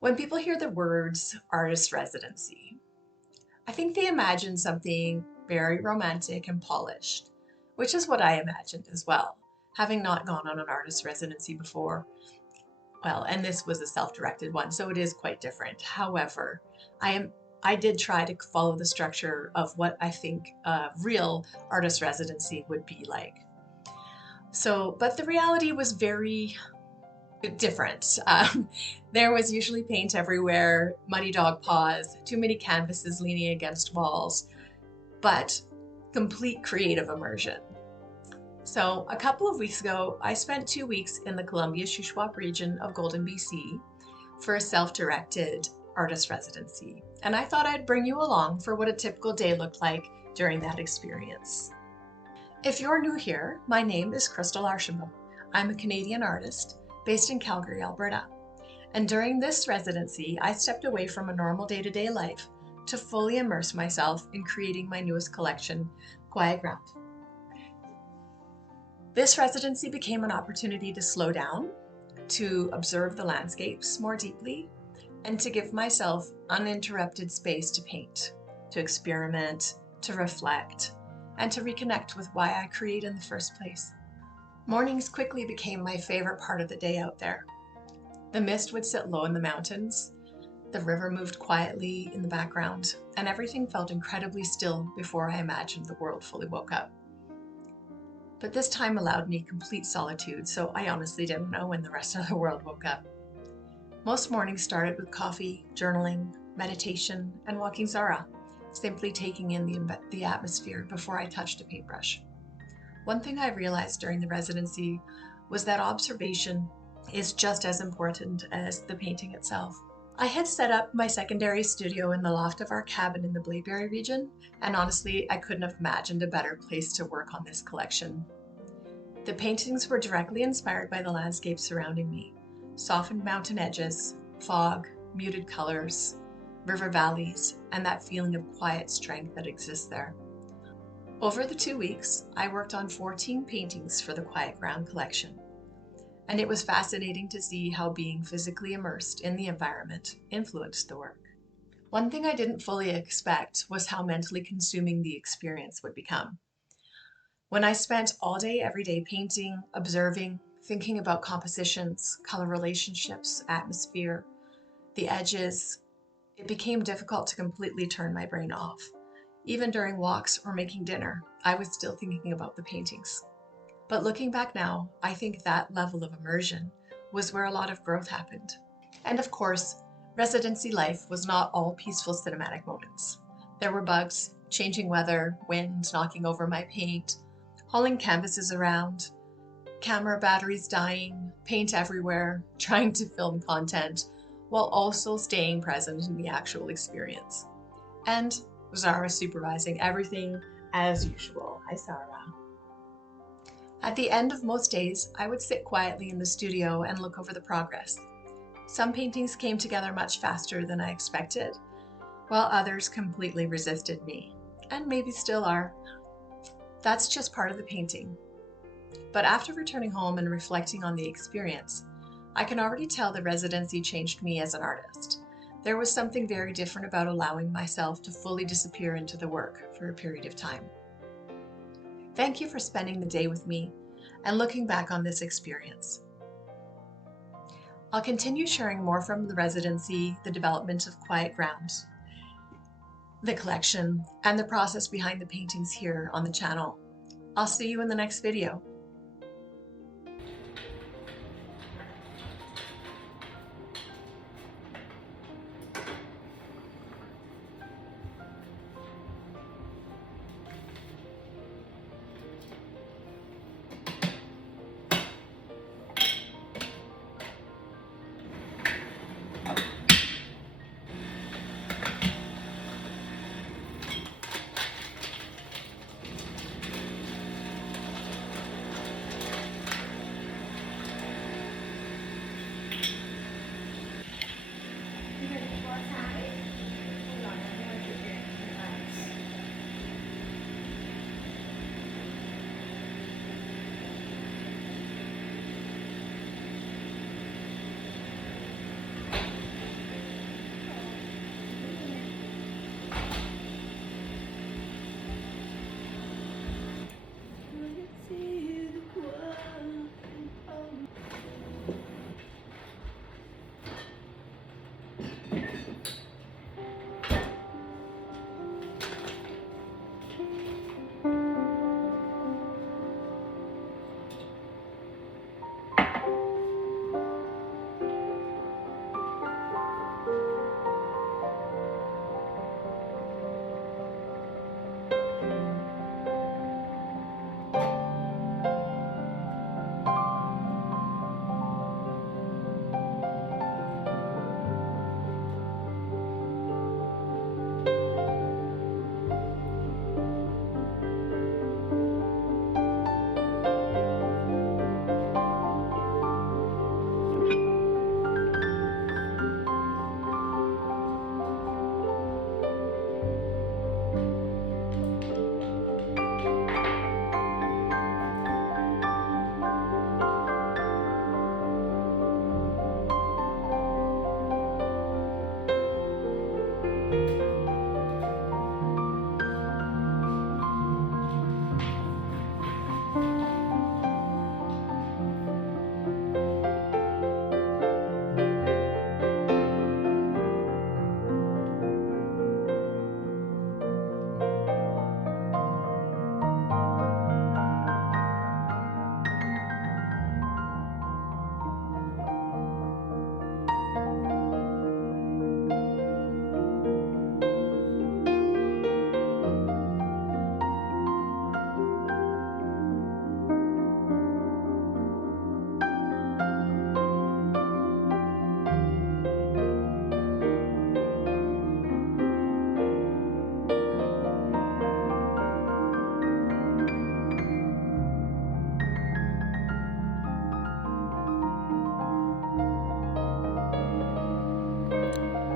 When people hear the words artist residency, I think they imagine something very romantic and polished, which is what I imagined as well, having not gone on an artist residency before. Well, and this was a self-directed one, so it is quite different. However, I am I did try to follow the structure of what I think a real artist residency would be like. So, but the reality was very different. There was usually paint everywhere, muddy dog paws, too many canvases leaning against walls, but complete creative immersion. So, a couple of weeks ago, I spent 2 weeks in the Columbia Shuswap region of Golden, BC for a self directed artist residency. And I thought I'd bring you along for what a typical day looked like during that experience. If you're new here, my name is Crystal Archambault. I'm a Canadian artist based in Calgary, Alberta. And during this residency, I stepped away from a normal day-to-day life to fully immerse myself in creating my newest collection, Quiet Ground. This residency became an opportunity to slow down, to observe the landscapes more deeply, and to give myself uninterrupted space to paint, to experiment, to reflect, and to reconnect with why I create in the first place. Mornings quickly became my favorite part of the day out there. The mist would sit low in the mountains, the river moved quietly in the background, and everything felt incredibly still before I imagined the world fully woke up. But this time allowed me complete solitude, so I honestly didn't know when the rest of the world woke up. Most mornings started with coffee, journaling, meditation, and walking Zara, simply taking in the atmosphere before I touched a paintbrush. One thing I realized during the residency was that observation is just as important as the painting itself. I had set up my secondary studio in the loft of our cabin in the Blaeberry region, and honestly, I couldn't have imagined a better place to work on this collection. The paintings were directly inspired by the landscape surrounding me: softened mountain edges, fog, muted colors, river valleys, and that feeling of quiet strength that exists there. Over the 2 weeks, I worked on 14 paintings for the Quiet Ground collection, and it was fascinating to see how being physically immersed in the environment influenced the work. One thing I didn't fully expect was how mentally consuming the experience would become. When I spent all day, every day painting, observing, thinking about compositions, color relationships, atmosphere, the edges, it became difficult to completely turn my brain off. Even during walks or making dinner, I was still thinking about the paintings. But looking back now, I think that level of immersion was where a lot of growth happened. And of course, residency life was not all peaceful cinematic moments. There were bugs, changing weather, wind knocking over my paint, hauling canvases around, camera batteries dying, paint everywhere, trying to film content, while also staying present in the actual experience. And Zara supervising everything as usual. Hi, Zara. At the end of most days, I would sit quietly in the studio and look over the progress. Some paintings came together much faster than I expected, while others completely resisted me, and maybe still are. That's just part of the painting. But after returning home and reflecting on the experience, I can already tell the residency changed me as an artist. There was something very different about allowing myself to fully disappear into the work for a period of time. Thank you for spending the day with me and looking back on this experience. I'll continue sharing more from the residency, the development of Quiet Ground, the collection, and the process behind the paintings here on the channel. I'll see you in the next video.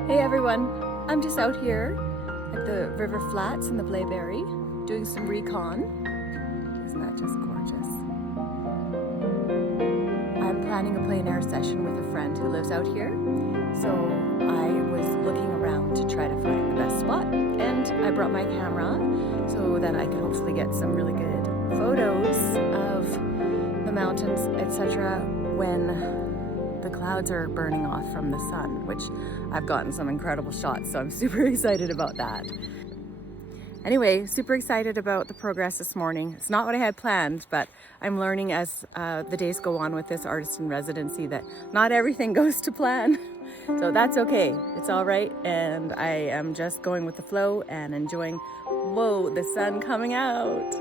Hey everyone, I'm just out here at the river flats in the Blaeberry doing some recon. Isn't that just gorgeous? I'm planning a plein air session with a friend who lives out here, so I was looking around to try to find the best spot, and I brought my camera so that I could hopefully get some really good photos of the mountains, etc. when the clouds are burning off from the sun, which I've gotten some incredible shots, so I'm super excited about that. Anyway, super excited about the progress this morning. It's not what I had planned, but I'm learning as the days go on with this artist in residency that not everything goes to plan. So that's okay, it's all right, and I am just going with the flow and enjoying, whoa, the sun coming out.